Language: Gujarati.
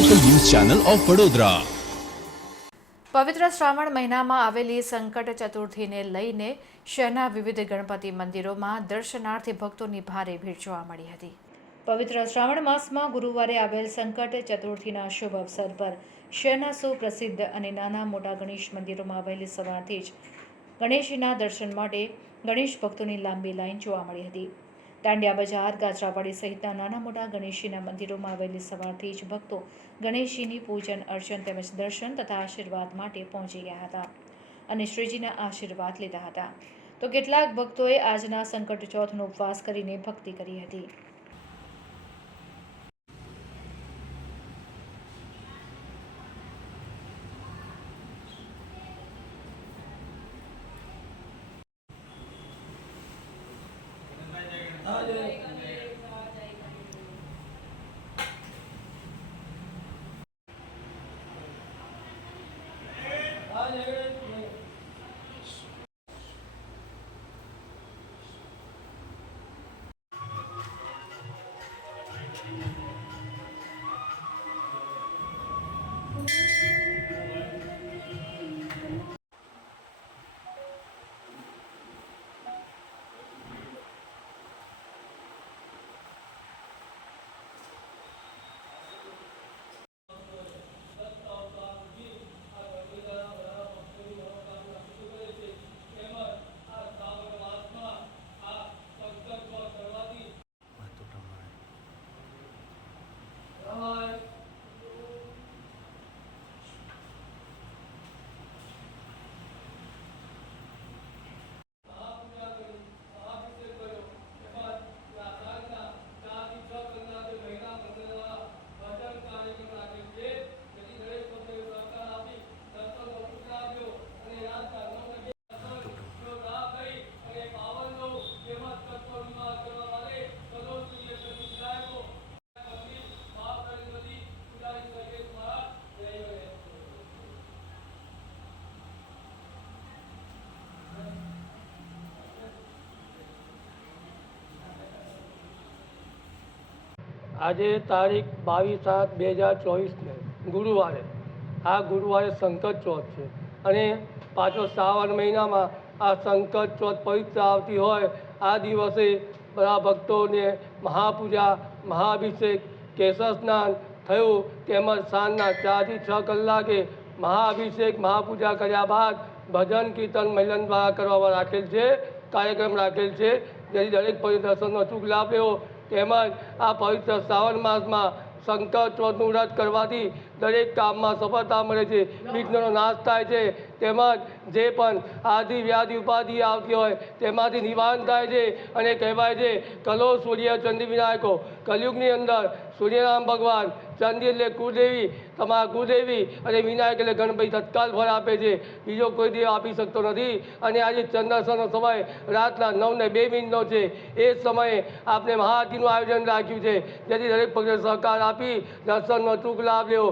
ચેનલ ઓફ વડોદરા પવિત્ર શ્રાવણ મહિનામાં આવેલી સંકટ ચતુર્થીને લઈને શહેરના વિવિધ ગણપતિ મંદિરોમાં દર્શનાર્થી ભક્તોની ભારે ભીડ જોવા મળી હતી. પવિત્ર શ્રાવણ માસમાં ગુરુવારે આવેલ સંકટ ચતુર્થીના શુભ અવસર પર શહેરના સુપ્રસિદ્ધ અને નાના મોટા ગણેશ મંદિરોમાં વહેલી સવારથી જ ગણેશજીના દર્શન માટે ગણેશ ભક્તોની લાંબી લાઈન જોવા મળી હતી. દાંડિયા બજાર, ગાજરાવાડી સહિતના નાના મોટા ગણેશજીના મંદિરોમાં વહેલી સવારથી જ ભક્તો ગણેશજીની પૂજન, અર્ચન તેમજ દર્શન તથા આશીર્વાદ માટે પહોંચી ગયા હતા અને શ્રીજીના આશીર્વાદ લીધા હતા. તો કેટલાક ભક્તોએ આજના સંકટ ચોથનો ઉપવાસ કરીને ભક્તિ કરી હતી. Halleluja. આજે તારીખ બાવીસ સાત બે હજાર ચોવીસને ગુરુવારે. આ ગુરુવારે સંકટ ચોથ છે. અને પાછો શ્રાવણ મહિનામાં આ સંકટ ચોથ પવિત્ર આવતી હોય, આ દિવસે બધા ભક્તોને મહાપૂજા મહાઅભિષેક કેસર સ્નાન થયું, તેમજ સાંજના ચારથી છ કલાકે મહાઅભિષેક મહાપૂજા કર્યા બાદ ભજન, કીર્તન મહિલન દ્વારા કરવામાં રાખેલ છે, કાર્યક્રમ રાખેલ છે. જેથી દરેક પરિદર્શનનો દર્શનનો અચૂક લાભ લેવો તેમજ આ પવિત્ર શ્રાવણ માસમાં શંકર ચોથનું વ્રત કરવાથી દરેક કામમાં સફળતા મળે છે, વિઘ્નનો નાશ થાય છે. તેમજ જે પણ આદિ, વ્યાધિ, ઉપાધિ આવતી હોય, તેમાંથી નિવારણ થાય છે અને કહેવાય છે, કલો સૂર્ય ચંદી વિનાયકો કલયુગની અંદર સૂર્યનામ ભગવાન ચંદી એટલે કુદેવી તમારા કુદેવી અને વિનાયક એટલે ગણપતિ તત્કાલ ફળ આપે છે. બીજો કોઈ દેવ આપી શકતો નથી અને આજે ચંદ્રસરનો સમય રાતના નવ ને બે મિનિટનો છે. એ સમયે આપણે મહાઆરતીનું આયોજન રાખ્યું છે. જેથી દરેક પક્ષે સહકાર આપી દર્શનનો ચૂક લાભ લેવો.